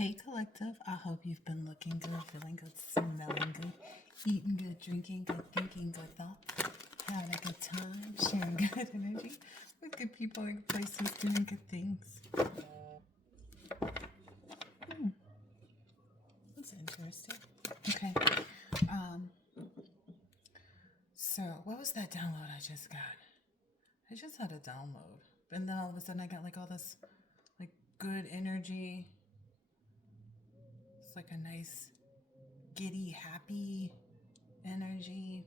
Hey collective, I hope you've been looking good, feeling good, smelling good, eating good, drinking good, thinking good thoughts, having a good time, sharing good energy with good people and places, doing good things. That's interesting. Okay. So what was that download I just got? I just had a download. And then all of a sudden I got like all this like good energy. It's like a nice giddy, happy energy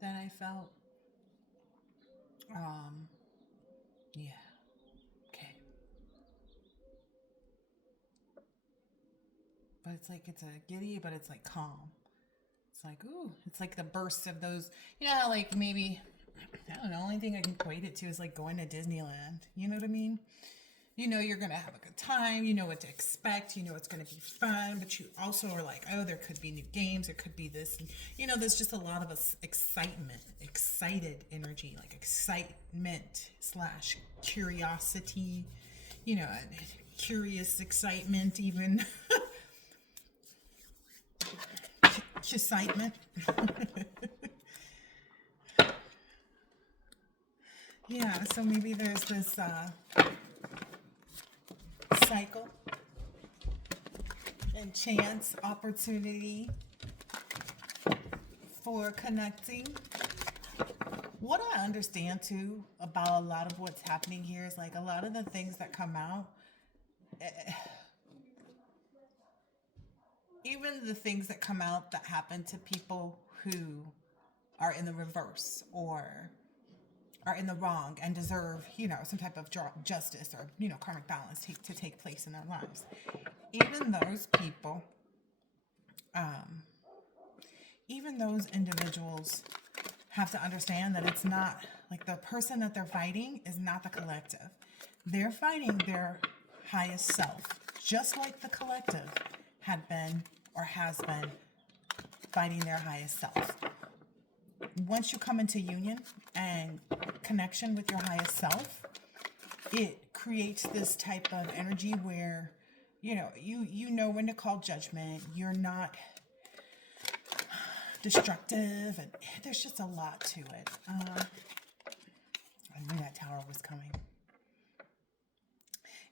that I felt. Yeah. Okay. But it's a giddy, but it's like calm. It's like, ooh, it's like the bursts of those, like maybe, I don't know, only thing I can equate it to is like going to Disneyland. You know what I mean? You know you're going to have a good time. You know what to expect. You know it's going to be fun. But you also are like, oh, there could be new games. There could be this. And, there's just a lot of excited energy, like excitement / curiosity, curious excitement even. Excitement. Yeah, so maybe there's this cycle and chance opportunity for connecting. What I understand too about a lot of what's happening here is like a lot of the things that come out, even the things that come out that happen to people who are in the reverse or are in the wrong and deserve, some type of justice or, karmic balance to take place in their lives. Even those people, even those individuals have to understand that it's not like the person that they're fighting is not the collective. They're fighting their highest self, just like the collective had been or has been fighting their highest self. Once you come into union and connection with your highest self, it creates this type of energy where, you know when to call judgment. You're not destructive, and there's just a lot to it. I knew that tower was coming.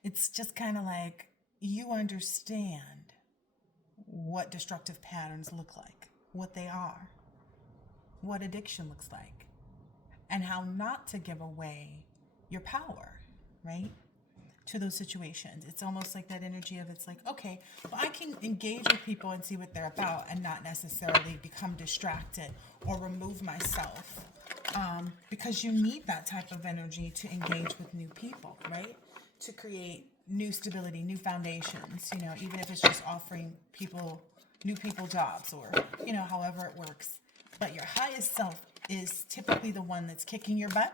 It's just kind of like you understand what destructive patterns look like, what they are, what addiction looks like, and how not to give away your power, right? To those situations. It's almost like that energy of it's like, okay, well, I can engage with people and see what they're about and not necessarily become distracted or remove myself, because you need that type of energy to engage with new people, right? To create new stability, new foundations, even if it's just offering new people jobs or, however it works. But your highest self is typically the one that's kicking your butt,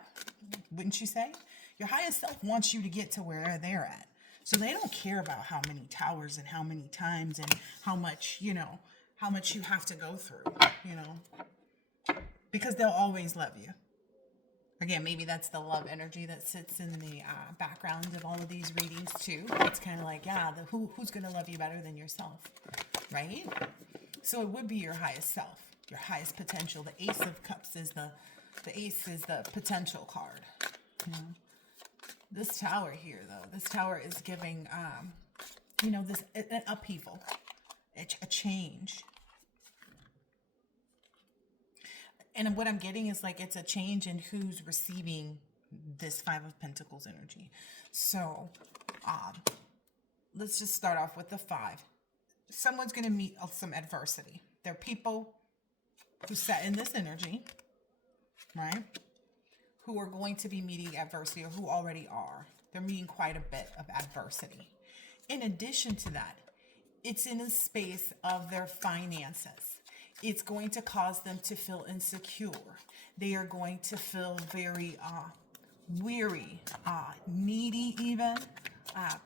wouldn't you say? Your highest self wants you to get to where they're at. So they don't care about how many towers and how many times and how much you have to go through, because they'll always love you. Again, maybe that's the love energy that sits in the background of all of these readings too. It's kind of like, who's going to love you better than yourself, right? So it would be your highest self, your highest potential. The Ace of Cups is the potential card. This tower here, though, this tower is giving, this an upheaval, a change. And what I'm getting is like it's a change in who's receiving this Five of Pentacles energy. So let's just start off with the 5. Someone's going to meet some adversity. There are people who sat in this energy, right? Who are going to be meeting adversity or who already are. They're meeting quite a bit of adversity. In addition to that, it's in a space of their finances. It's going to cause them to feel insecure. They are going to feel very weary, needy even,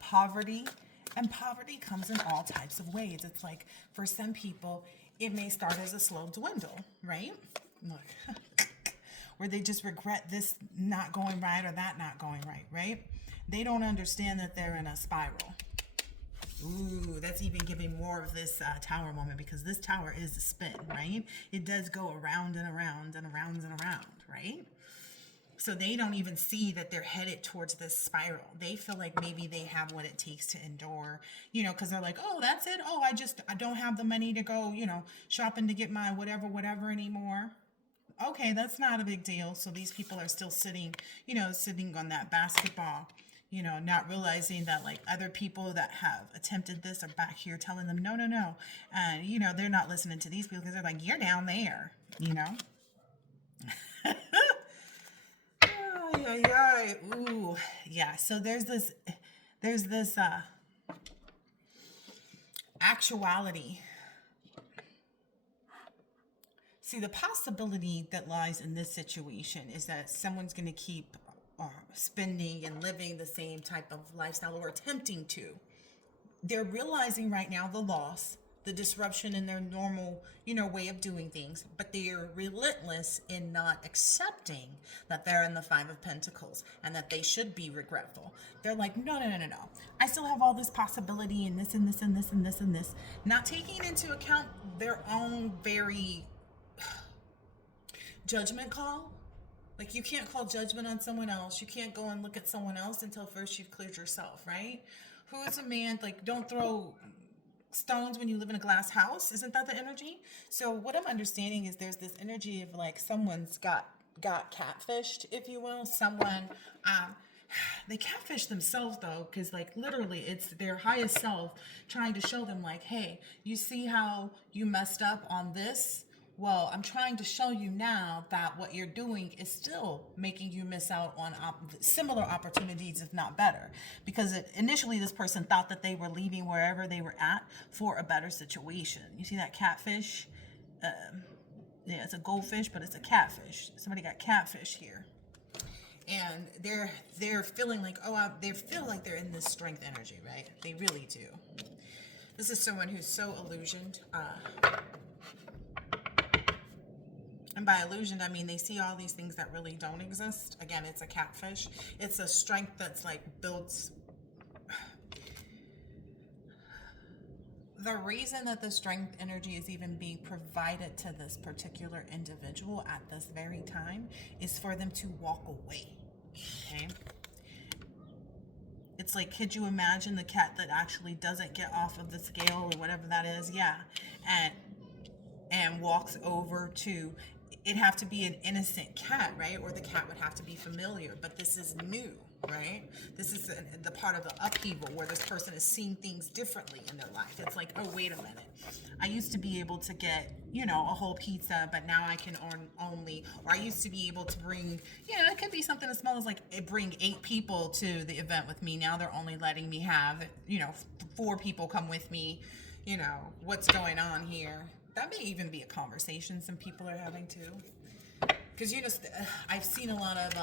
poverty. And poverty comes in all types of ways. It's like for some people, it may start as a slow dwindle, right? Look. Where they just regret this not going right or that not going right, right? They don't understand that they're in a spiral. Ooh, that's even giving more of this tower moment, because this tower is a spin, right? It does go around and around and around and around, right? So they don't even see that they're headed towards this spiral. They feel like maybe they have what it takes to endure, because they're like, oh, that's it. Oh, I don't have the money to go, shopping to get my whatever anymore. Okay, that's not a big deal. So these people are still sitting, sitting on that basketball, not realizing that like other people that have attempted this are back here telling them, no, no, no. And, they're not listening to these people because they're like, you're down there, Ay, ay, ay. Ooh, yeah. So there's this actuality. See, the possibility that lies in this situation is that someone's going to keep spending and living the same type of lifestyle, or attempting to. They're realizing right now the loss, the disruption in their normal, way of doing things, but they are relentless in not accepting that they're in the Five of Pentacles and that they should be regretful. They're like, no, no, no, no, no. I still have all this possibility and this and this and this and this and this, not taking into account their own very judgment call. Like, you can't call judgment on someone else. You can't go and look at someone else until first you've cleared yourself, right? Who is a man? Like, don't throw stones when you live in a glass house. Isn't that the energy? So what I'm understanding is there's this energy of like someone's got catfished, if you will. Someone they catfish themselves though, because like literally it's their highest self trying to show them like, hey, you see how you messed up on this? Well, I'm trying to show you now that what you're doing is still making you miss out on similar opportunities, if not better. Because initially this person thought that they were leaving wherever they were at for a better situation. You see that catfish? Yeah, it's a goldfish, but it's a catfish. Somebody got catfish here. And they're feeling like, they feel like they're in this strength energy, right? They really do. This is someone who's so illusioned. And by illusion, I mean they see all these things that really don't exist. Again, it's a catfish. It's a strength that's like built. The reason that the strength energy is even being provided to this particular individual at this very time is for them to walk away. Okay? It's like, could you imagine the cat that actually doesn't get off of the scale or whatever that is? Yeah. And walks over to, it'd have to be an innocent cat, right? Or the cat would have to be familiar, but this is new, right? This is the part of the upheaval where this person is seeing things differently in their life. It's like, oh, wait a minute. I used to be able to get, a whole pizza, but now I can only, or I used to be able to bring, it could be something as small as like bring 8 people to the event with me. Now they're only letting me have, 4 people come with me. What's going on here? That may even be a conversation some people are having too. Because, I've seen a lot of,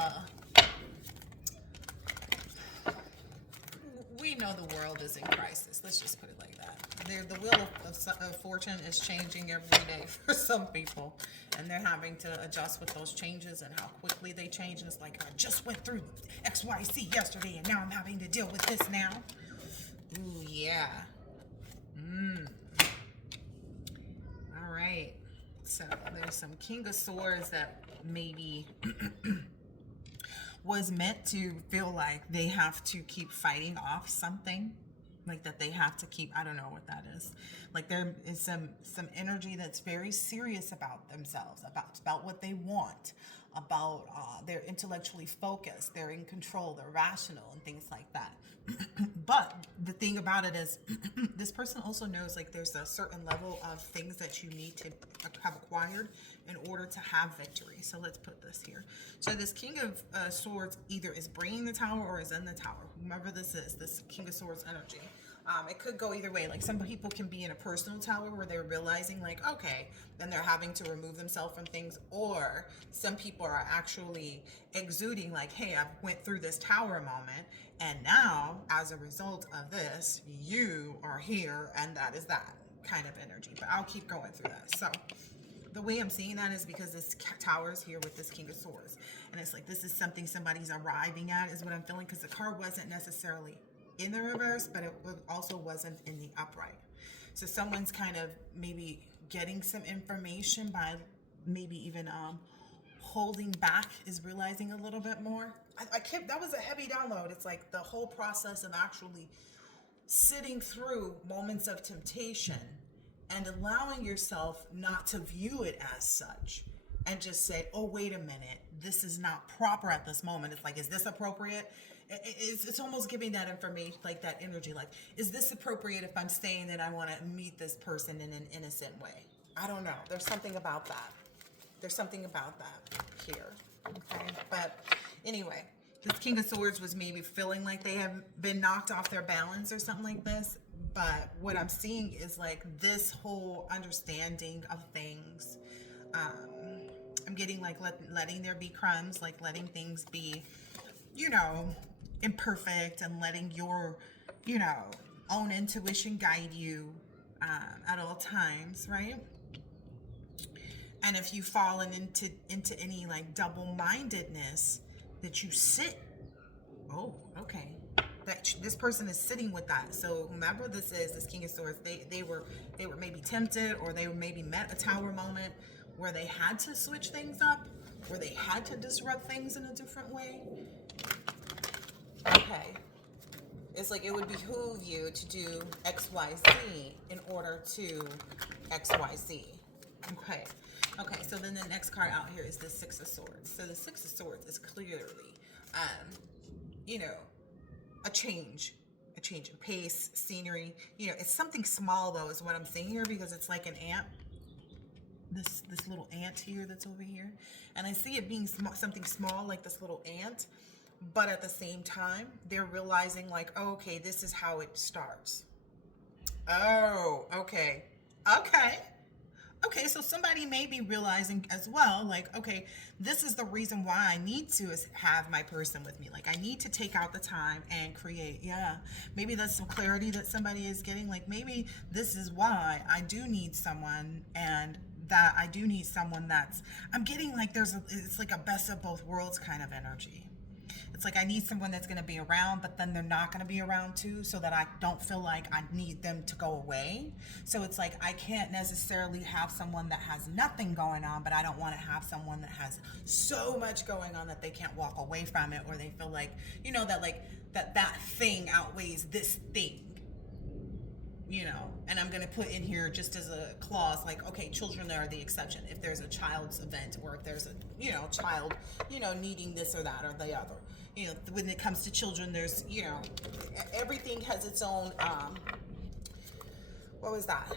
we know the world is in crisis. Let's just put it like that. The wheel of fortune is changing every day for some people. And they're having to adjust with those changes and how quickly they change. And it's like, I just went through XYZ yesterday and now I'm having to deal with this now. Ooh, yeah. All right. So there's some King of Swords that maybe was meant to feel like they have to keep fighting off something, like that they have to keep, I don't know what that is. Like there is some energy that's very serious about themselves, about what they want, about they're intellectually focused, they're in control, they're rational and things like that. But the thing about it is this person also knows like there's a certain level of things that you need to have acquired in order to have victory. So let's put this here. So this King of Swords either is bringing the tower or is in the tower. Whomever this is, this King of Swords energy. It could go either way. Like some people can be in a personal tower where they're realizing like, okay, then they're having to remove themselves from things. Or some people are actually exuding like, hey, I went through this tower moment. And now, as a result of this, you are here. And that is that kind of energy. But I'll keep going through that. So the way I'm seeing that is because this tower is here with this King of Swords. And it's like, this is something somebody's arriving at is what I'm feeling. Because the card wasn't necessarily in the reverse, but it also wasn't in the upright. So someone's kind of maybe getting some information by maybe even holding back, is realizing a little bit more. I kept, that was a heavy download. It's like the whole process of actually sitting through moments of temptation and allowing yourself not to view it as such and just say, oh, wait a minute, this is not proper at this moment. It's like, is this appropriate? It's almost giving that information, like that energy, like, is this appropriate if I'm saying that I want to meet this person in an innocent way? I don't know. There's something about that. There's something about that here. Okay. But anyway, this King of Swords was maybe feeling like they have been knocked off their balance or something like this. But what I'm seeing is like this whole understanding of things. I'm getting like letting there be crumbs, like letting things be, imperfect, and letting your, own intuition guide you at all times, right? And if you've fallen into any like double-mindedness, that you sit. Oh, okay. This person is sitting with that. So whomever this is, this King of Swords, they were maybe tempted, or they were maybe met a tower moment where they had to switch things up, where they had to disrupt things in a different way. Okay. It's like it would behoove you to do XYZ in order to XYZ. Okay. Okay, so then the next card out here is the Six of Swords. So the Six of Swords is clearly, a change of pace, scenery. It's something small though, is what I'm seeing here, because it's like an ant. This little ant here that's over here, and I see it being something small, like this little ant. But at the same time, they're realizing like, oh, okay, this is how it starts. Oh, okay. Okay, so somebody may be realizing as well, like, okay, this is the reason why I need to have my person with me. Like, I need to take out the time and create. Yeah, maybe that's some clarity that somebody is getting. Like, maybe this is why I do need someone, and that I do need someone that's, I'm getting like it's like a best of both worlds kind of energy. It's like I need someone that's going to be around, but then they're not going to be around too, so that I don't feel like I need them to go away. So it's like I can't necessarily have someone that has nothing going on, but I don't want to have someone that has so much going on that they can't walk away from it, or they feel like, that thing outweighs this thing. And I'm going to put in here just as a clause, like, okay, children are the exception. If there's a child's event, or if there's a, child, needing this or that or the other, when it comes to children, there's, everything has its own, what was that?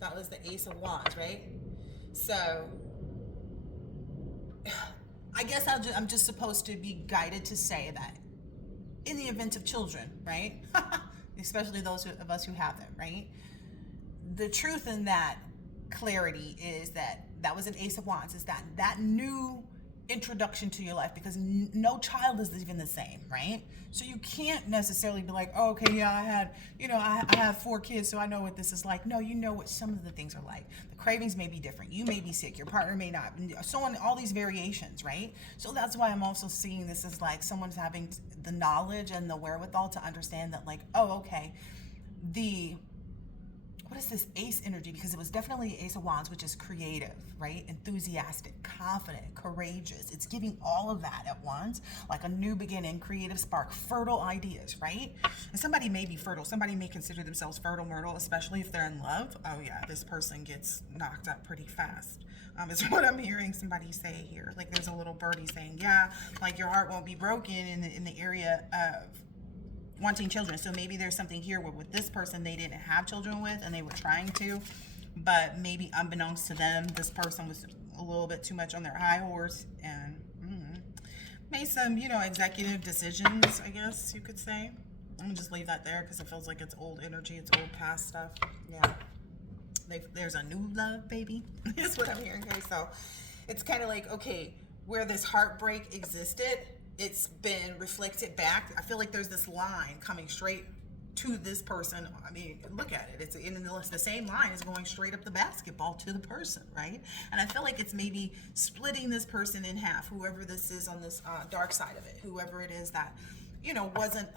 That was the Ace of Wands, right? So I guess I'm just supposed to be guided to say that in the event of children, right? Especially those of us who have them, right? The truth in that clarity is that was an Ace of Wands, is that new introduction to your life, because no child is even the same, right? So you can't necessarily be like, oh, okay, yeah, I have 4 kids, so I know what this is like. No, you know what some of the things are like. The cravings may be different. You may be sick. Your partner may not. So on, all these variations, right? So that's why I'm also seeing this as like someone's having the knowledge and the wherewithal to understand that, like, oh, okay, what is this ace energy? Because it was definitely Ace of Wands, which is creative, right? Enthusiastic, confident, courageous. It's giving all of that at once, like a new beginning, creative spark, fertile ideas, right? And somebody may be fertile. Somebody may consider themselves fertile, myrtle, especially if they're in love. Oh yeah, this person gets knocked up pretty fast. Is what I'm hearing somebody say here. Like there's a little birdie saying, yeah, like your heart won't be broken in the area of wanting children. So maybe there's something here where with this person they didn't have children with and they were trying to, but maybe unbeknownst to them, this person was a little bit too much on their high horse and made some, executive decisions, I guess you could say. I'm gonna just leave that there because it feels like it's old energy, it's old past stuff. Yeah. There's a new love, baby, is what I'm hearing. Okay, so it's kind of like, okay, where this heartbreak existed, it's been reflected back. I feel like there's this line coming straight to this person. I mean, look at it. It's in the same line is going straight up the basketball to the person, right? And I feel like it's maybe splitting this person in half, whoever this is on this dark side of it, whoever it is that, wasn't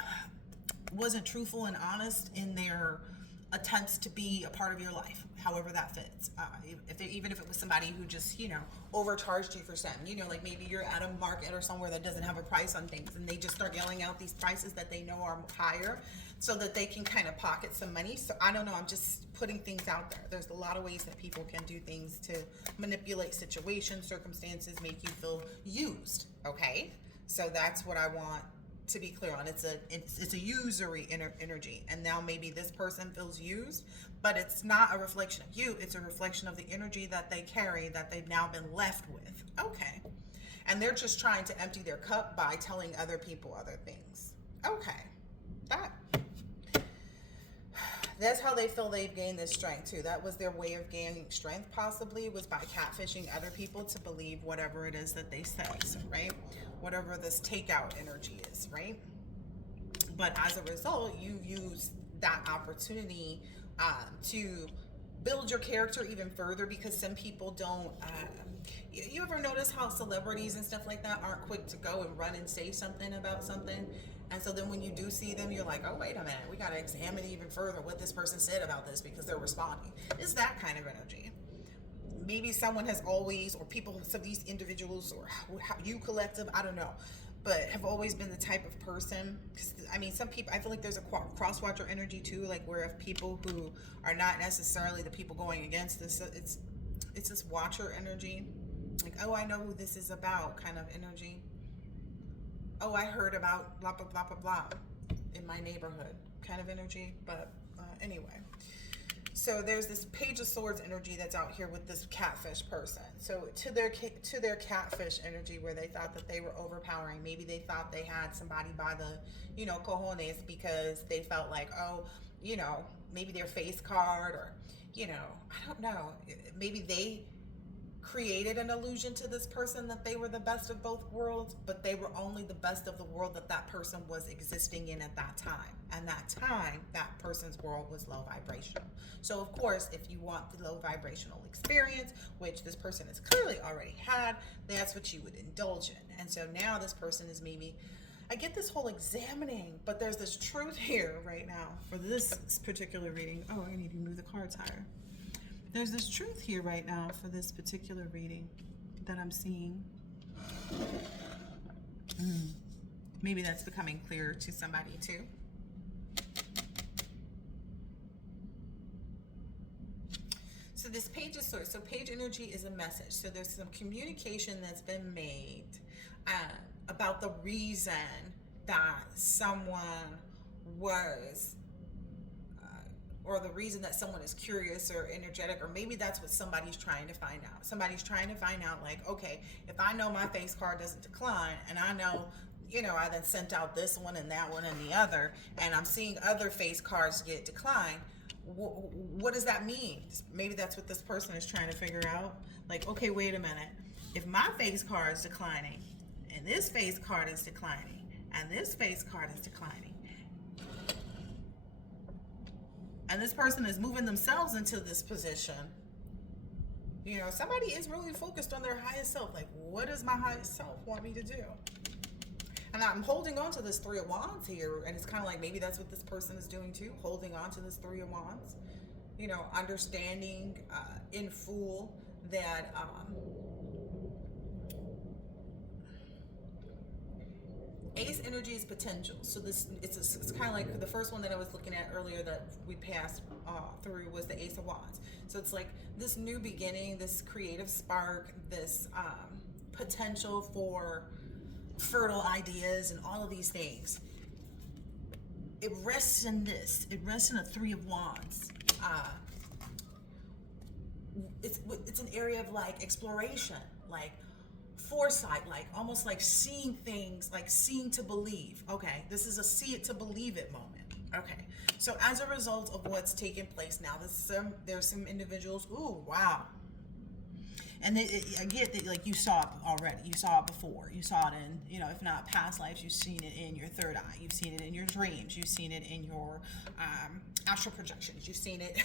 wasn't truthful and honest in their attempts to be a part of your life, however that fits. Even if it was somebody who just, overcharged you for something, like maybe you're at a market or somewhere that doesn't have a price on things, and they just start yelling out these prices that they know are higher so that they can kind of pocket some money. So I don't know, I'm just putting things out there. There's a lot of ways that people can do things to manipulate situations, circumstances, make you feel used, okay? So that's what I want to be clear on. It's a usury energy, and now maybe this person feels used, but it's not a reflection of you. It's a reflection of the energy that they carry that they've now been left with. Okay, and they're just trying to empty their cup by telling other people other things. Okay, that's how they feel they've gained this strength too. That was their way of gaining strength, possibly, was by catfishing other people to believe whatever it is that they say, right? Whatever this takeout energy is, right? But as a result, you use that opportunity to build your character even further, because some people don't. You ever notice how celebrities and stuff like that aren't quick to go and run and say something about something? And so then when you do see them, you're like, oh, wait a minute, we got to examine even further what this person said about this, because they're responding. It's that kind of energy. Maybe someone has always, or people, some of these individuals, or you collective, I don't know, but have always been the type of person. I mean, some people, I feel like there's a cross-watcher energy too, like where if people who are not necessarily the people going against this, it's this watcher energy. Like, oh, I know who this is about kind of energy. Oh, I heard about blah, blah, blah, blah, blah in my neighborhood kind of energy. But anyway. So there's this Page of Swords energy that's out here with this catfish person. So to their catfish energy, where they thought that they were overpowering, maybe they thought they had somebody by the, cojones, because they felt like, oh, maybe their face card, or, I don't know, maybe they created an illusion to this person that they were the best of both worlds, but they were only the best of the world that person was existing in at that time. And that person's world was low vibrational. So of course, if you want the low vibrational experience, which this person has clearly already had, that's what you would indulge in. And so now this person is maybe, I get this whole examining, but there's this truth here right now for this particular reading. Oh, I need to move the cards higher. There's this truth here right now for this particular reading that I'm seeing. Maybe that's becoming clearer to somebody too. So this Page of Swords, so Page energy is a message. So there's some communication that's been made about the reason that someone was or the reason that someone is curious or energetic, or maybe that's what somebody's trying to find out. Somebody's trying to find out, like, okay, if I know my face card doesn't decline, and I know, I then sent out this one and that one and the other, and I'm seeing other face cards get declined, what does that mean? Maybe that's what this person is trying to figure out. Like, okay, wait a minute. If my face card is declining, and this face card is declining, and this face card is declining, and this person is moving themselves into this position, somebody is really focused on their highest self. Like, what does my highest self want me to do? And I'm holding on to this Three of Wands here, and it's kind of like maybe that's what this person is doing too, holding on to this Three of Wands, understanding in full that Ace energy is potential. So it's kind of like the first one that I was looking at earlier that we passed through was the Ace of Wands. So it's like this new beginning, this creative spark, this potential for fertile ideas and all of these things. It rests in this. It rests in a Three of Wands. It's an area of like exploration, like foresight, like almost like seeing things, like seeing to believe. Okay, this is a see it to believe it moment. Okay, so as a result of what's taking place now, there's some individuals. Ooh, wow. And I get that, like, you saw it already. You saw it before. You saw it in, if not past lives, you've seen it in your third eye. You've seen it in your dreams. You've seen it in your astral projections. You've seen it,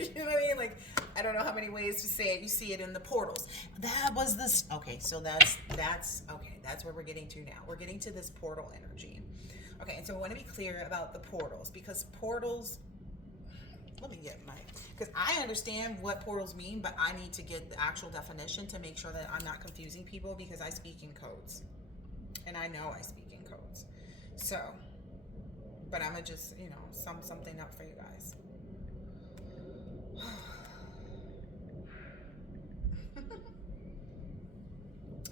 you know what I mean? Like, I don't know how many ways to say it. You see it in the portals. That was okay, so that's okay. That's where we're getting to now. We're getting to this portal energy. Okay, and so I want to be clear about the portals, because portals, let me get my, because I understand what portals mean, but I need to get the actual definition to make sure that I'm not confusing people, because I speak in codes. And I know I speak in codes. So, but I'm going to just, sum something up for you guys.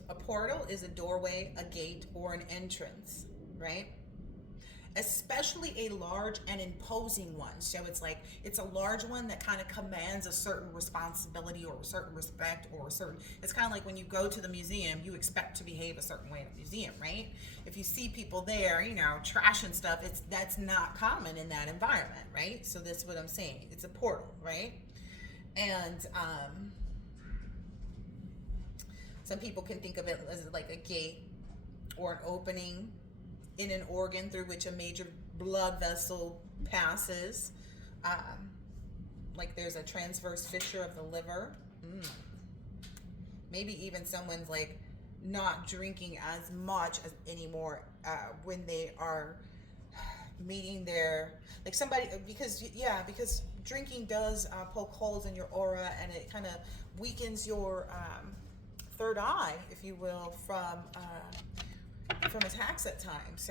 A portal is a doorway, a gate, or an entrance, right? Especially a large and imposing one. So it's a large one that kind of commands a certain responsibility or a certain respect or a certain, it's kind of like when you go to the museum, you expect to behave a certain way in a museum, right? If you see people there, trash and stuff, that's not common in that environment, right? So that's what I'm saying. It's a portal, right? And some people can think of it as like a gate or an opening in an organ through which a major blood vessel passes. Like there's a transverse fissure of the liver. Maybe even someone's like not drinking as much as anymore when they are meeting their, like somebody, because drinking does poke holes in your aura, and it kind of weakens your third eye, if you will, from attacks at times.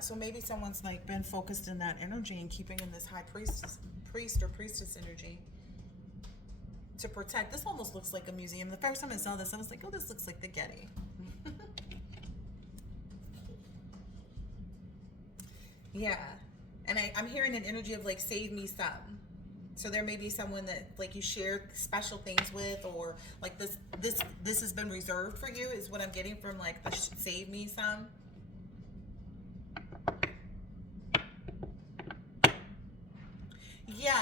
So maybe someone's like been focused in that energy and keeping in this high priest or priestess energy to protect. This almost looks like a museum. The first time I saw this, I was like, oh, this looks like the Getty. Yeah. And I'm hearing an energy of like, save me some. So there may be someone that like you share special things with, or like this has been reserved for you, is what I'm getting from like the save me some. Yeah.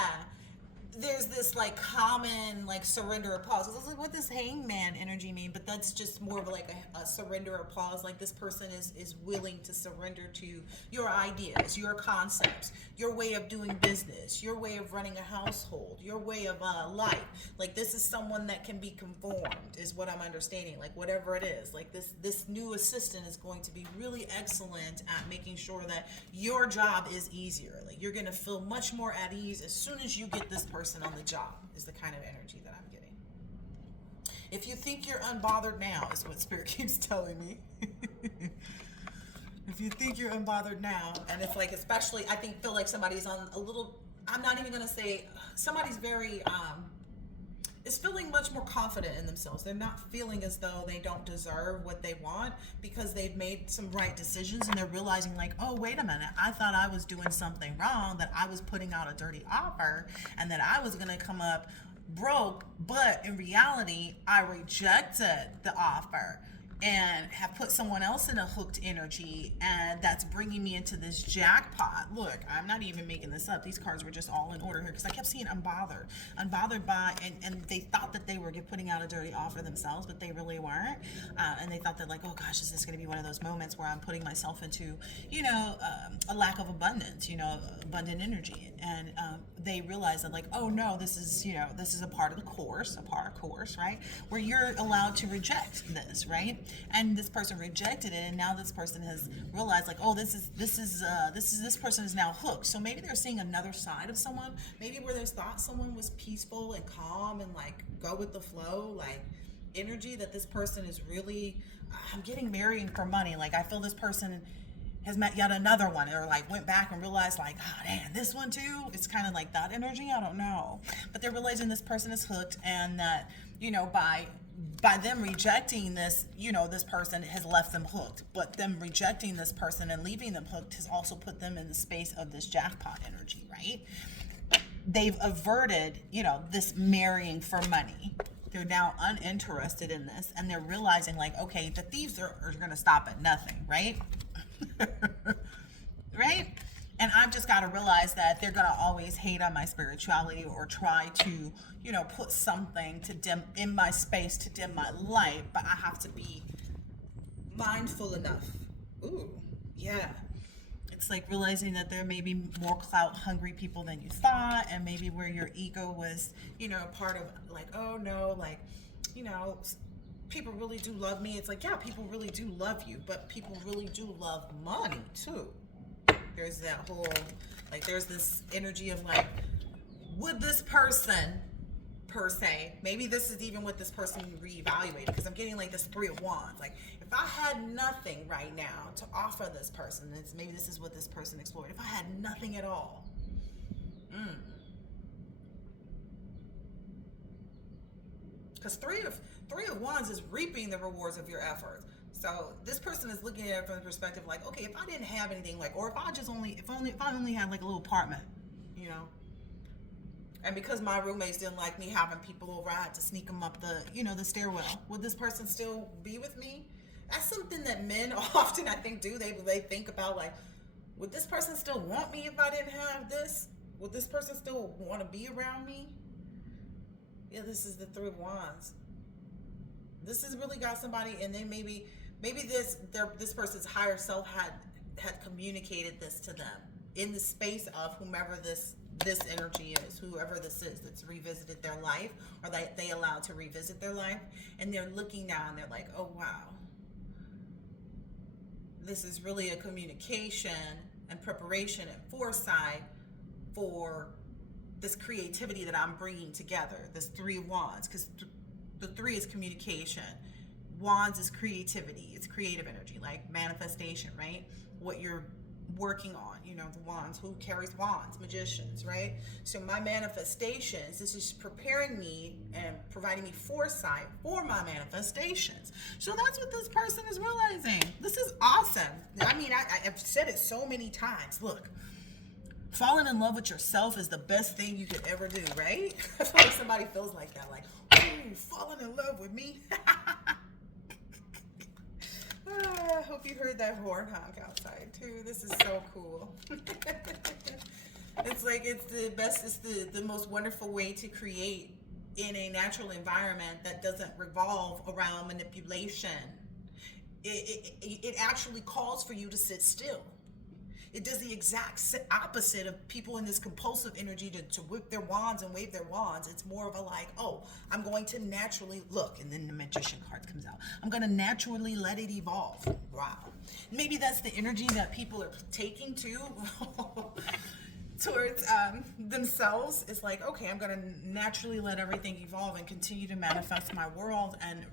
There's this like common like surrender or pause. This is what this hangman energy mean, but that's just more of like a surrender or pause. Like this person is willing to surrender to your ideas, your concepts, your way of doing business, your way of running a household, your way of life. Like this is someone that can be conformed, is what I'm understanding. Like whatever it is, like this new assistant is going to be really excellent at making sure that your job is easier. Like you're going to feel much more at ease as soon as you get this person on the job, is the kind of energy that I'm getting. If you think you're unbothered now, is what Spirit keeps telling me. If you think you're unbothered now, and it's like, especially, I feel like somebody's on a little, I'm not even going to say, somebody's very, is feeling much more confident in themselves. They're not feeling as though they don't deserve what they want, because they've made some right decisions, and they're realizing like, oh, wait a minute, I thought I was doing something wrong, that I was putting out a dirty offer, and that I was going to come up broke, but in reality, I rejected the offer and have put someone else in a hooked energy, and that's bringing me into this jackpot. Look, I'm not even making this up. These cards were just all in order here, because I kept seeing unbothered by, and they thought that they were putting out a dirty offer themselves, but they really weren't. And they thought that like, oh gosh, is this going to be one of those moments where I'm putting myself into, a lack of abundance, abundant energy. And they realized that like, oh no, this is a part of the course, right? Where you're allowed to reject this, right? And this person rejected it, and now this person has realized like, oh, this person is now hooked. So maybe they're seeing another side of someone, maybe where they thought someone was peaceful and calm and like go with the flow, like energy, that this person is really, I'm getting marrying for money. Like I feel this person has met yet another one, or like went back and realized like, oh damn, this one too. It's kind of like that energy. I don't know, but they're realizing this person is hooked, and that by them rejecting this, this person has left them hooked. But them rejecting this person and leaving them hooked has also put them in the space of this jackpot energy, right? They've averted, this marrying for money. They're now uninterested in this, and they're realizing like, okay, the thieves are going to stop at nothing, right? Right? And I've just got to realize that they're going to always hate on my spirituality, or try to, put something to dim in my space to dim my light. But I have to be mindful enough. Ooh, yeah. It's like realizing that there may be more clout hungry people than you thought, and maybe where your ego was, part of like, oh no, like, people really do love me. It's like, yeah, people really do love you, but people really do love money too. There's that whole, like, there's this energy of like, would this person per se, maybe this is even what this person reevaluated, because I'm getting like this Three of Wands. Like, if I had nothing right now to offer this person, maybe this is what this person explored. If I had nothing at all, because three of Wands is reaping the rewards of your efforts. So this person is looking at it from the perspective like, okay, if I didn't have anything, like, or if I only had like a little apartment, you know, and because my roommates didn't like me having people over, I had to sneak them up the stairwell. Would this person still be with me? That's something that men often, I think, do. They think about, like, would this person still want me if I didn't have this? Would this person still want to be around me? Yeah, this is the Three of Wands. This has really got somebody, and then maybe this person's higher self had communicated this to them in the space of whomever this energy is, whoever this is that's revisited their life, or that they allowed to revisit their life, and they're looking now and they're like, oh wow, this is really a communication and preparation and foresight for this creativity that I'm bringing together, this Three of Wands, because the three is communication. Wands is creativity. It's creative energy, like manifestation, right? What you're working on, the wands. Who carries wands? Magicians, right? So my manifestations, this is preparing me and providing me foresight for my manifestations. So that's what this person is realizing. This is awesome. I mean, I've said it so many times. Look, falling in love with yourself is the best thing you could ever do, right? I feel like somebody feels like that, like, ooh, falling in love with me. I hope you heard that horn honk outside too. This is so cool. It's like, it's the best, it's the most wonderful way to create in a natural environment that doesn't revolve around manipulation. It actually calls for you to sit still. It does the exact opposite of people in this compulsive energy to whip their wands and wave their wands. It's more of a like, oh, I'm going to naturally look, and then the Magician card comes out. I'm going to naturally let it evolve. Wow. Maybe that's the energy that people are taking to towards themselves. It's like, okay, I'm going to naturally let everything evolve and continue to manifest my world and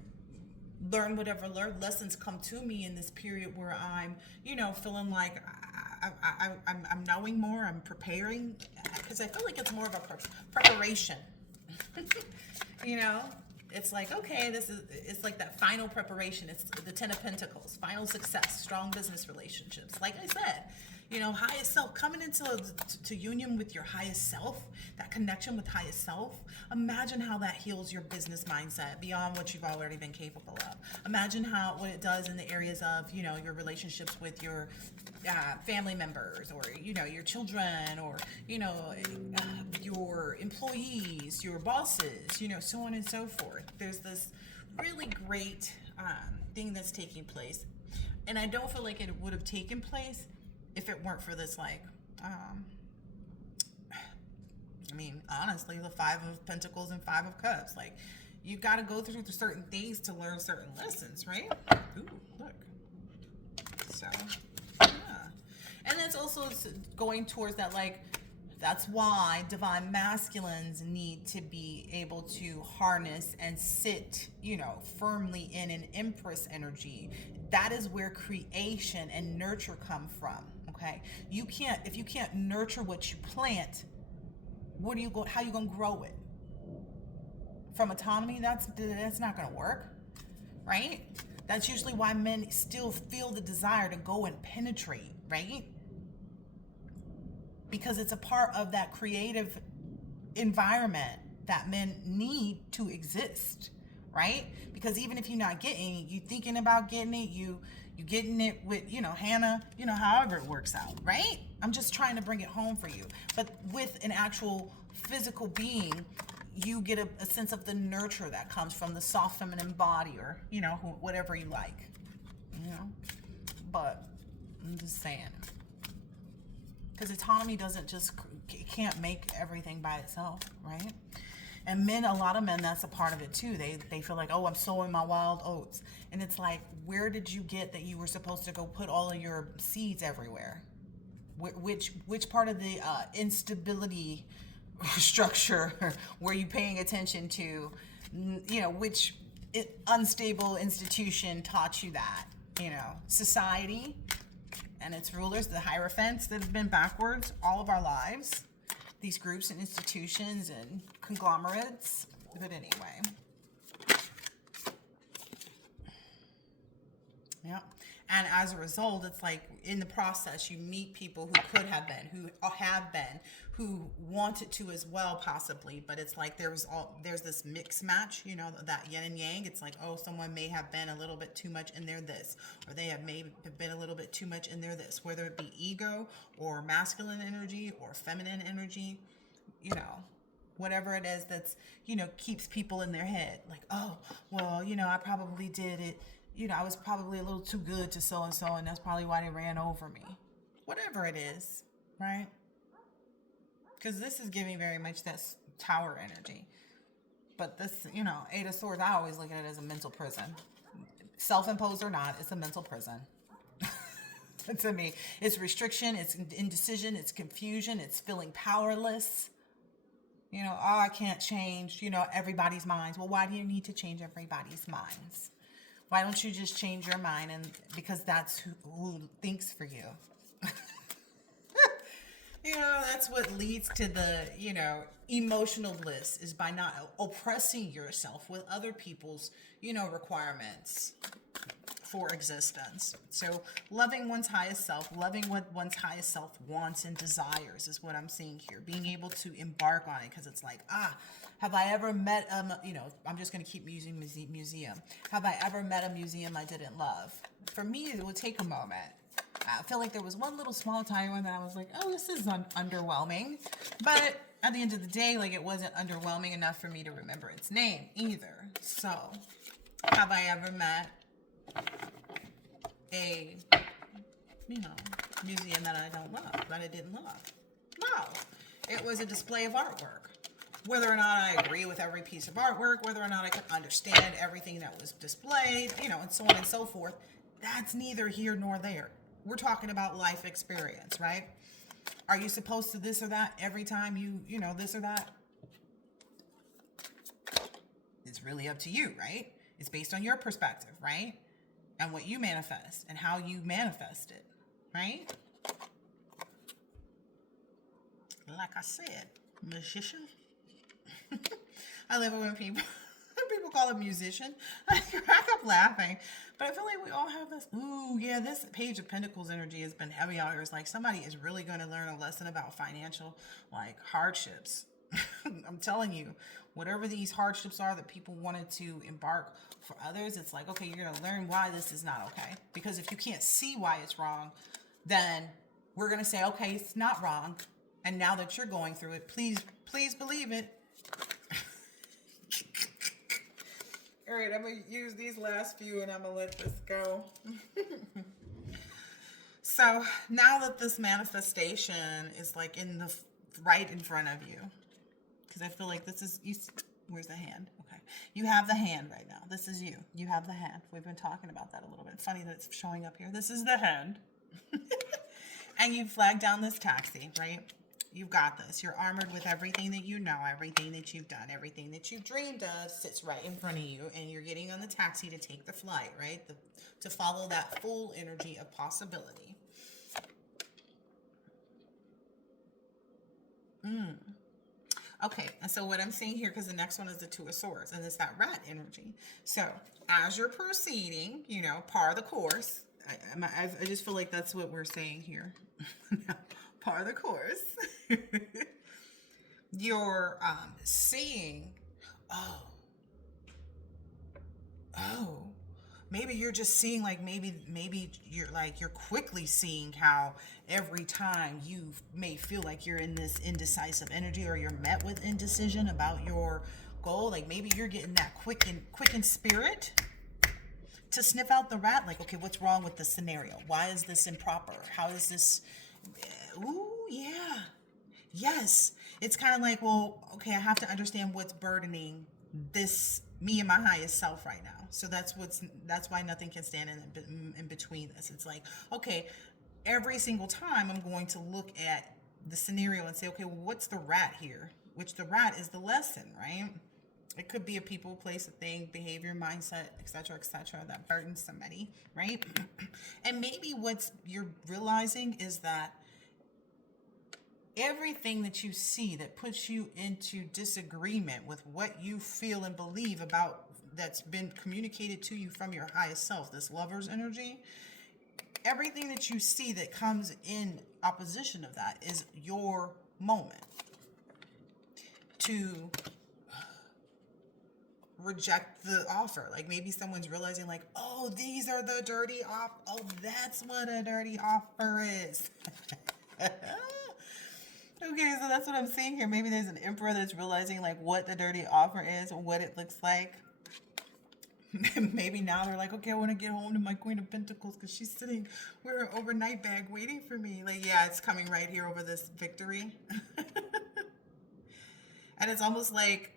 learn whatever lessons come to me in this period where I'm, feeling like I'm knowing more, I'm preparing, because I feel like it's more of a preparation. It's like, okay, it's like that final preparation. It's the Ten of Pentacles, final success, strong business relationships. Like I said, highest self, coming into to union with your highest self, that connection with highest self. Imagine how that heals your business mindset beyond what you've already been capable of. Imagine what it does in the areas of, your relationships with your family members, or, your children, or, your employees, your bosses, so on and so forth. There's this really great thing that's taking place. And I don't feel like it would have taken place if it weren't for this, like, honestly, the Five of Pentacles and Five of Cups. Like, you got to go through certain things to learn certain lessons, right? Ooh, look. So, yeah. And that's also going towards that, like, that's why divine masculines need to be able to harness and sit, firmly in an Empress energy. That is where creation and nurture come from. Okay, if you can't nurture what you plant, how are you going to grow it? From autonomy, that's not going to work, right? That's usually why men still feel the desire to go and penetrate, right? Because it's a part of that creative environment that men need to exist, right? Because even if you're not getting it, you thinking about getting it, you getting it with, Hannah, however it works out, right? I'm just trying to bring it home for you. But with an actual physical being, you get a sense of the nurture that comes from the soft feminine body, or, whatever you like, But I'm just saying. Because autonomy it can't make everything by itself, right? And men, a lot of men, that's a part of it too. They feel like, oh, I'm sowing my wild oats. And it's like, where did you get that you were supposed to go put all of your seeds everywhere? which part of the instability structure were you paying attention to? Which unstable institution taught you that? Society and its rulers, the hierophants that have been backwards all of our lives, these groups and institutions and conglomerates. But anyway, yeah. And as a result, it's like in the process, you meet people who could have been, who wanted to as well, possibly. But it's like there's this mix match, that yin and yang. It's like, oh, someone may have been a little bit too much in their this, or they have maybe been a little bit too much in their this, whether it be ego or masculine energy or feminine energy, whatever it is that's, keeps people in their head. Like, oh, well, I probably did it. I was probably a little too good to so-and-so, and that's probably why they ran over me. Whatever it is, right? Because this is giving very much that tower energy. But this, Eight of Swords, I always look at it as a mental prison. Self-imposed or not, it's a mental prison. To me, it's restriction, it's indecision, it's confusion, it's feeling powerless. Oh, I can't change, everybody's minds. Well, why do you need to change everybody's minds? Why don't you just change your mind? And because that's who thinks for you. That's what leads to the, emotional bliss, is by not oppressing yourself with other people's, requirements for existence. So loving one's highest self, loving what one's highest self wants and desires is what I'm seeing here. Being able to embark on it, because it's like, have I ever met I'm just going to keep using museum. Have I ever met a museum I didn't love? For me, it would take a moment. I feel like there was one little small tiny one that I was like, oh, this is underwhelming. But at the end of the day, like, it wasn't underwhelming enough for me to remember its name either. So, have I ever met a, museum that I don't love, that I didn't love? No. It was a display of artwork. Whether or not I agree with every piece of artwork, whether or not I could understand everything that was displayed, and so on and so forth, that's neither here nor there. We're talking about life experience, right? Are you supposed to this or that every time you this or that? It's really up to you, right? It's based on your perspective, right? And what you manifest and how you manifest it, right? Like I said, magician. I love it when people call it musician. I crack up laughing. But I feel like we all have this, this Page of Pentacles energy has been heavy on. It's like somebody is really going to learn a lesson about financial, hardships. I'm telling you, whatever these hardships are that people wanted to embark for others, it's like, okay, you're going to learn why this is not okay. Because if you can't see why it's wrong, then we're going to say, okay, it's not wrong. And now that you're going through it, please believe it. All right, I'm going to use these last few and I'm going to let this go. So now that this manifestation is like right in front of you, because I feel like this is, where's the hand? Okay. You have the hand right now. This is you. You have the hand. We've been talking about that a little bit. Funny that it's showing up here. This is the hand. And you flag down this taxi, right? You've got this. You're armored with everything that you know, everything that you've done, everything that you've dreamed of sits right in front of you, and you're getting on the taxi to take the flight, right? To follow that full energy of possibility. Okay, and so what I'm seeing here, because the next one is the Two of Swords, and it's that rat energy. So as you're proceeding, par the course. I just feel like that's what we're saying here. Par the course. You're seeing, maybe you're just seeing, like, maybe you're quickly seeing how every time you may feel like you're in this indecisive energy, or you're met with indecision about your goal, like maybe you're getting that quicken spirit to sniff out the rat. Like, okay, what's wrong with the scenario? Why is this improper? How is this? Ooh, yeah. Yes. It's kind of like, well, okay, I have to understand what's burdening me and my highest self right now. So that's why nothing can stand in between this. It's like, okay, every single time I'm going to look at the scenario and say, okay, well, what's the rat here? Which the rat is the lesson, right? It could be a people, place, a thing, behavior, mindset, etc., that burdens somebody, right? And maybe what you're realizing is that everything that you see that puts you into disagreement with what you feel and believe about that's been communicated to you from your highest self, this lover's energy, everything that you see that comes in opposition of that is your moment to reject the offer. Like maybe someone's realizing like, oh, these are the dirty off. Oh, that's what a dirty offer is. Okay, so that's what I'm seeing here. Maybe there's an emperor that's realizing like what the dirty offer is or what it looks like. Maybe now they're like, okay, I want to get home to my Queen of Pentacles because she's sitting with her overnight bag waiting for me. Like, yeah, it's coming right here over this victory. And it's almost like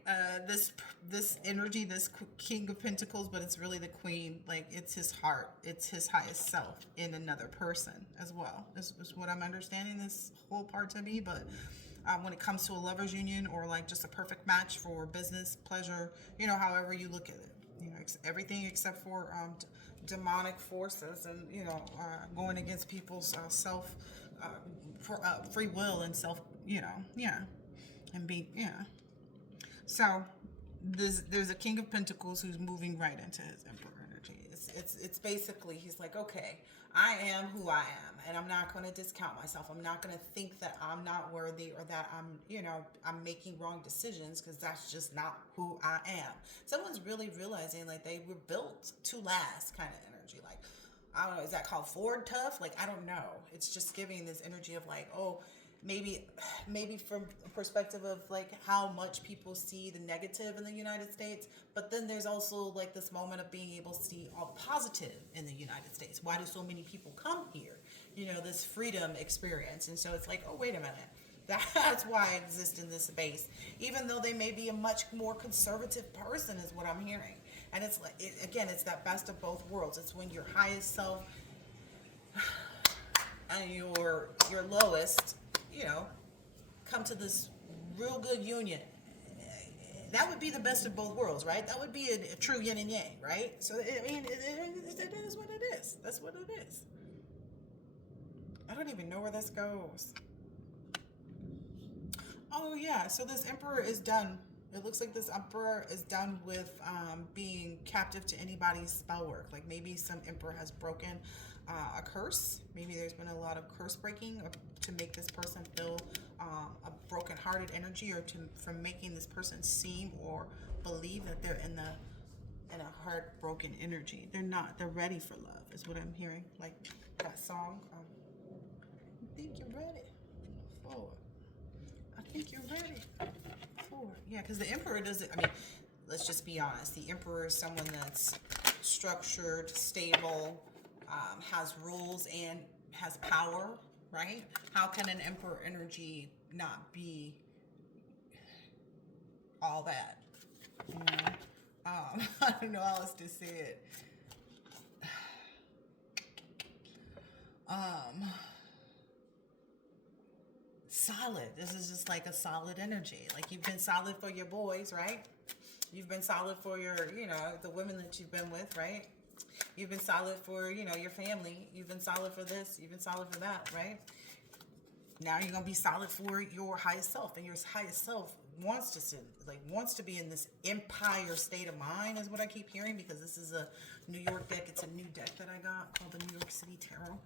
this energy, this King of Pentacles, but it's really the Queen. Like, it's his heart. It's his highest self in another person as well. This is what I'm understanding this whole part to be. But when it comes to a lover's union or like just a perfect match for business, pleasure, you know, however you look at it. You know, everything except for demonic forces and, you know, going against people's free will and self, you know, yeah. And be, yeah. So there's a King of Pentacles who's moving right into his Emperor energy. It's basically, he's like, okay, I am who I am, and I'm not going to discount myself. I'm not going to think that I'm not worthy or that I'm making wrong decisions, because that's just not who I am. Someone's really realizing like they were built to last kind of energy. Like, I don't know, is that called Ford tough? Like, I don't know. It's just giving this energy of like, oh, maybe from a perspective of like how much people see the negative in the United States, but then there's also like this moment of being able to see all the positive in the United States. Why do so many people come here? You know, this freedom experience. And so it's like, oh, wait a minute. That's why I exist in this space, even though they may be a much more conservative person, is what I'm hearing. And it's like, again, it's that best of both worlds. It's when your highest self and your lowest, you know, come to this real good union. That would be the best of both worlds, right? That would be a true yin and yang, right? So, I mean, it is what it is. That's what it is. I don't even know where this goes. Oh, yeah. So this Emperor is done. It looks like this Emperor is done with being captive to anybody's spell work. Like maybe some Emperor has broken a curse. Maybe there's been a lot of curse breaking to make this person feel a broken-hearted energy, or from making this person seem or believe that they're in a heartbroken energy. They're not. They're ready for love, is what I'm hearing. Like that song. I think you're ready. Forward. I think you're ready. Forward. Yeah, because the Emperor doesn't. I mean, let's just be honest. The Emperor is someone that's structured, stable, has rules, and has power, right? How can an Emperor energy not be all that? You know? I don't know how else to say it. Solid. This is just like a solid energy. Like you've been solid for your boys, right? You've been solid for your, you know, the women that you've been with, right? You've been solid for, you know, your family. You've been solid for this. You've been solid for that, right? Now you're going to be solid for your highest self. And your highest self wants to be in this empire state of mind, is what I keep hearing, because this is a New York deck. It's a new deck that I got called the New York City Tarot.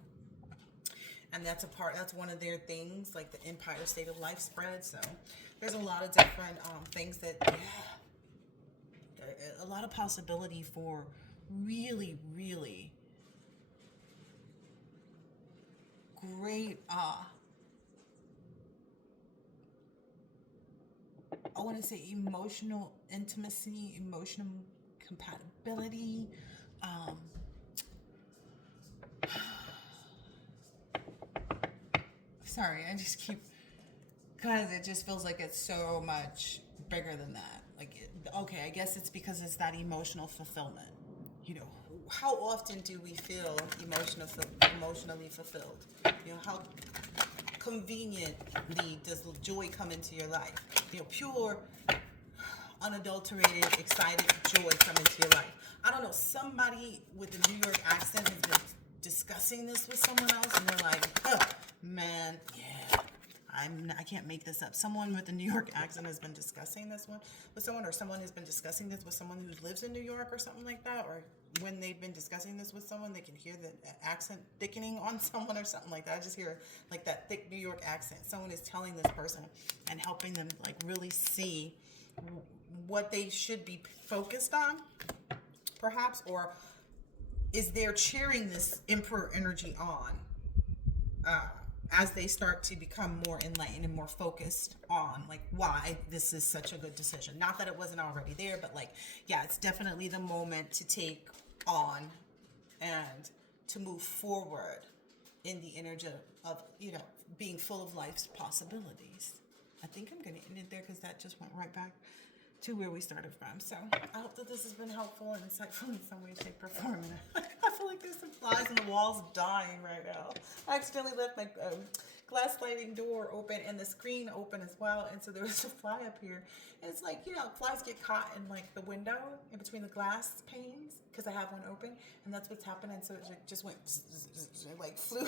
And that's one of their things, like the empire state of life spread. So there's a lot of different things that, a lot of possibility for really, really great, I want to say emotional intimacy, emotional compatibility, sorry, I just keep, because it just feels like it's so much bigger than that. Like, okay, I guess it's because it's that emotional fulfillment. You know, how often do we feel emotionally fulfilled? How conveniently does joy come into your life? Pure, unadulterated, excited joy come into your life. I don't know, somebody with a New York accent has been discussing this with someone else, and they're like, man, yeah, I can't make this up. Someone with a New York accent has been discussing this one with someone, or someone has been discussing this with someone who lives in New York or something like that, or when they've been discussing this with someone, they can hear the accent thickening on someone or something like that. I just hear like that thick New York accent. Someone is telling this person and helping them like really see what they should be focused on, perhaps, or is they're cheering this emperor energy on as they start to become more enlightened and more focused on like why this is such a good decision. Not that it wasn't already there, but like, yeah, it's definitely the moment to take on and to move forward in the energy of being full of life's possibilities. I think I'm going to end it there because that just went right back to where we started from. So I hope that this has been helpful and insightful in some way, shape, or form. I feel like there's some flies on the walls dying right now. I accidentally left my glass sliding door open and the screen open as well, and so there was a fly up here. And it's like, flies get caught in like the window in between the glass panes because I have one open, and that's what's happening. So it just went like flew.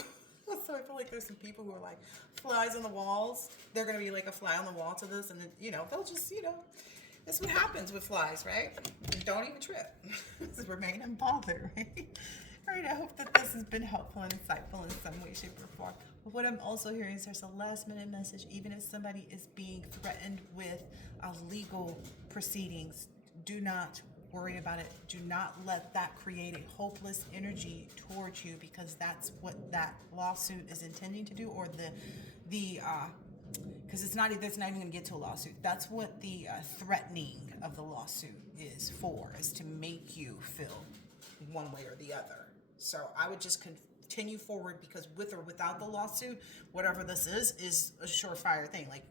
So I feel like there's some people who are like flies on the walls. They're gonna be like a fly on the wall to this, and then they'll just that's what happens with flies, right? Don't even trip. Just remain unbothered, right? All right, I hope that this has been helpful and insightful in some way, shape, or form. But what I'm also hearing is there's a last minute message. Even if somebody is being threatened with legal proceedings, do not worry about it. Do not let that create a hopeless energy towards you, because that's what that lawsuit is intending to do, or because it's not even going to get to a lawsuit. That's what the threatening of the lawsuit is for, is to make you feel one way or the other. So I would just continue forward, because with or without the lawsuit, whatever this is a surefire thing. Like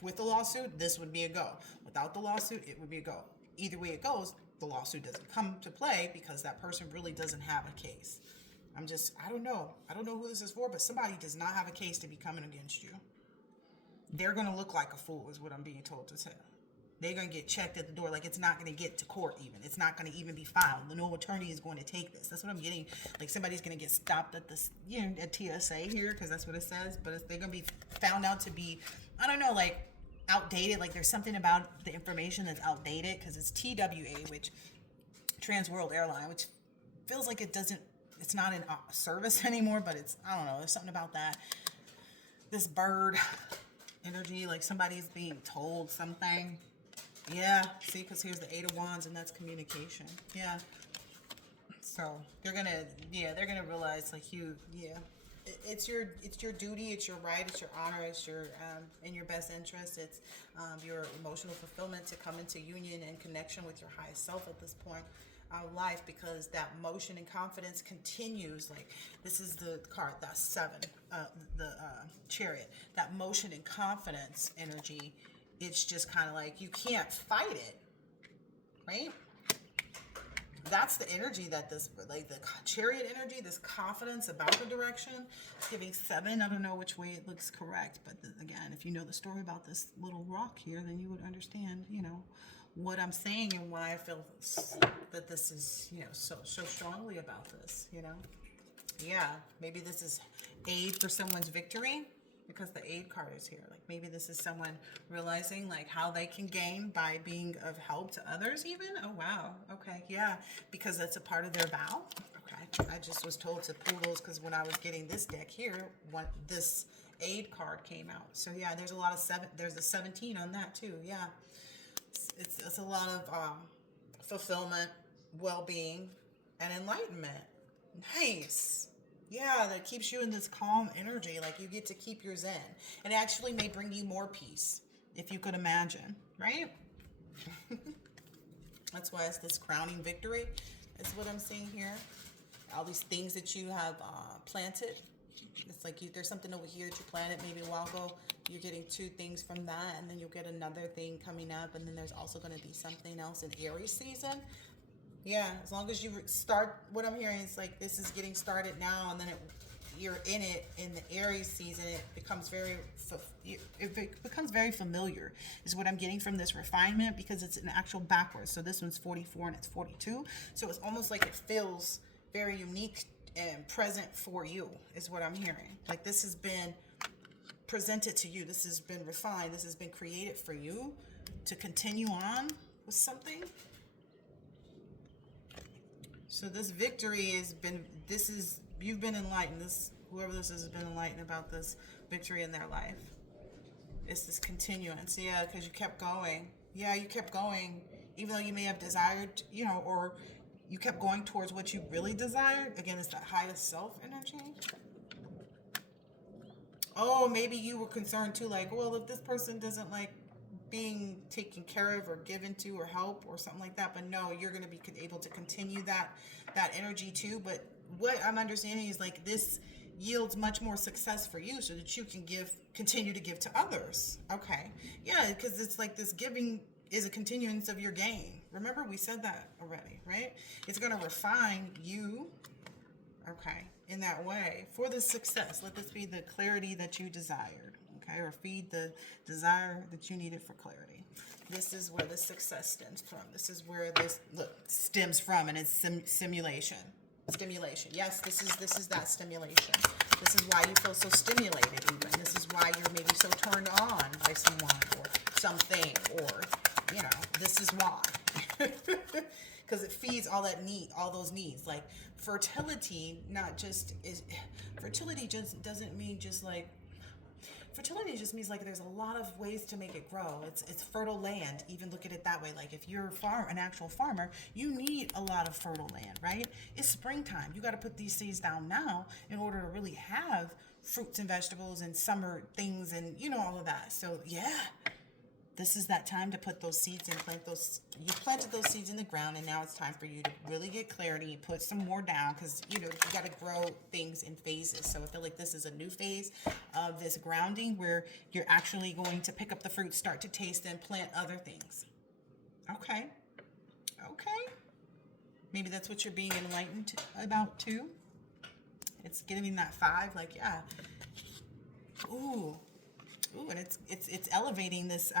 with the lawsuit, this would be a go. Without the lawsuit, it would be a go. Either way it goes, the lawsuit doesn't come to play because that person really doesn't have a case. I don't know who this is for, but somebody does not have a case to be coming against you. They're going to look like a fool is what I'm being told to tell. They're going to get checked at the door. Like, it's not going to get to court even. It's not going to even be filed. No attorney is going to take this. That's what I'm getting. Like, somebody's going to get stopped at this, at TSA here, because that's what it says. But they're going to be found out to be, I don't know, like, outdated. Like, there's something about the information that's outdated, because it's TWA, which Trans World Airline, which feels like it's not in service anymore, but I don't know. There's something about that. This bird energy, like somebody's being told something. Yeah, see, because here's the 8 of Wands, and that's communication. Yeah. So they're gonna realize, like, it's your duty, it's your right, it's your honor, it's your in your best interest. It's your emotional fulfillment to come into union and connection with your highest self at this point of life, because that motion and confidence continues. Like, this is the card, that's 7, the Chariot. That motion and confidence energy, it's just kind of like you can't fight it, right? That's the energy that this, like the Chariot energy, this confidence about the direction, it's giving 7. I don't know which way it looks correct, but again, if you know the story about this little rock here, then you would understand, what I'm saying and why I feel that this is, so strongly about this, Yeah, maybe this is aid for someone's victory, because the aid card is here. Like, maybe this is someone realizing like how they can gain by being of help to others even. Oh, wow. Okay. Yeah. Because that's a part of their vow. Okay. I just was told to pull those because when I was getting this deck here, this aid card came out. So yeah, there's a lot of 7. There's a 17 on that too. Yeah. It's a lot of fulfillment, well-being, and enlightenment. Nice. Yeah, that keeps you in this calm energy. Like, you get to keep your zen. It actually may bring you more peace, if you could imagine, right? That's why it's this crowning victory. Is what I'm seeing here. All these things that you have planted. It's like there's something over here that you planted maybe a while ago. You're getting 2 things from that, and then you'll get another thing coming up, and then there's also going to be something else in Aries season. Yeah, as long as you start, what I'm hearing is like this is getting started now, and then you're in it in the Aries season. It becomes very familiar. Is what I'm getting from this refinement, because it's an actual backwards. So this one's 44 and it's 42. So it's almost like it feels very unique and present for you. Is what I'm hearing. Like this has been presented to you. This has been refined. This has been created for you to continue on with something. So this victory you've been enlightened. Whoever this is has been enlightened about this victory in their life. It's this continuance, yeah, because you kept going. Yeah, you kept going, even though you may have desired, or you kept going towards what you really desired. Again, it's that highest self energy. Oh, maybe you were concerned too, like, well, if this person doesn't like being taken care of or given to or help or something like that, but no, you're going to be able to continue that energy too. But what I'm understanding is like this yields much more success for you, so that you can continue to give to others. Okay, yeah, because it's like this giving is a continuance of your gain. Remember, we said that already, right? It's going to refine you, okay, in that way for the success. Let this be the clarity that you desired. Okay, or feed the desire that you needed for clarity. This is where the success stems from. This is where this stems from, and it's stimulation. Yes, this is that stimulation. This is why you feel so stimulated. Even this is why you're maybe so turned on by someone or something, or this is why. Because it feeds all those needs. Like fertility, fertility just doesn't mean just like. Fertility just means like there's a lot of ways to make it grow. It's fertile land. Even look at it that way. Like if you're an actual farmer, you need a lot of fertile land, right? It's springtime. You got to put these seeds down now in order to really have fruits and vegetables and summer things and all of that. So yeah, this is that time to put those seeds in. You planted those seeds in the ground, and now it's time for you to really get clarity, put some more down, because you got to grow things in phases. So I feel like this is a new phase of this grounding where you're actually going to pick up the fruit, start to taste, and plant other things. Okay. Maybe that's what you're being enlightened about too. It's giving that 5, like, yeah. Ooh, and it's elevating this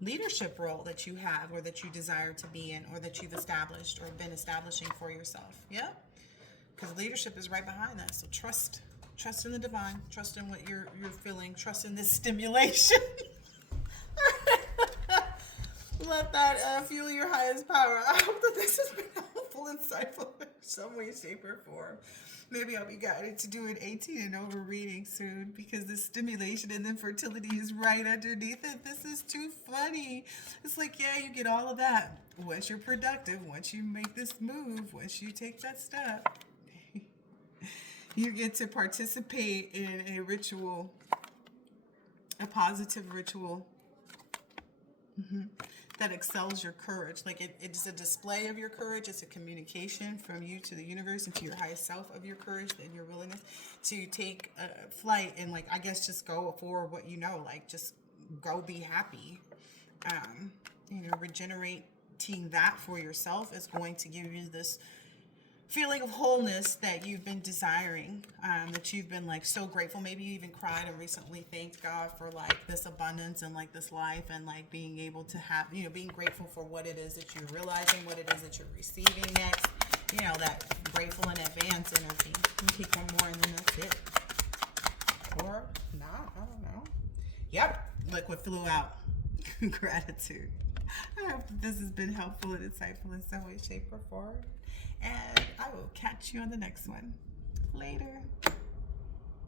leadership role that you have, or that you desire to be in, or that you've established or been establishing for yourself. Yeah, because leadership is right behind that. So trust in the divine, trust in what you're feeling, trust in this stimulation. Let that fuel your highest power. I hope that this has been helpful, insightful in some way, shape, or form. Maybe I'll be guided to do an 18 and over reading soon, because the stimulation and then fertility is right underneath it. This is too funny. It's like, yeah, you get all of that once you're productive, once you make this move, once you take that step. You get to participate in a ritual, a positive ritual. That excels your courage. Like it's a display of your courage. It's a communication from you to the universe and to your highest self of your courage and your willingness to take a flight and, like, I guess just go for what like just go be happy. Regenerating that for yourself is going to give you this feeling of wholeness that you've been desiring, that you've been like so grateful. Maybe you even cried and recently thanked God for like this abundance and like this life, and like being able to have, being grateful for what it is that you're realizing, what it is that you're receiving next, that grateful in advance energy. You take one more and then that's it. Or not, I don't know. Yep, look what flew out. Gratitude. I hope that this has been helpful and insightful in some way, shape, or form. And I will catch you on the next one. Later.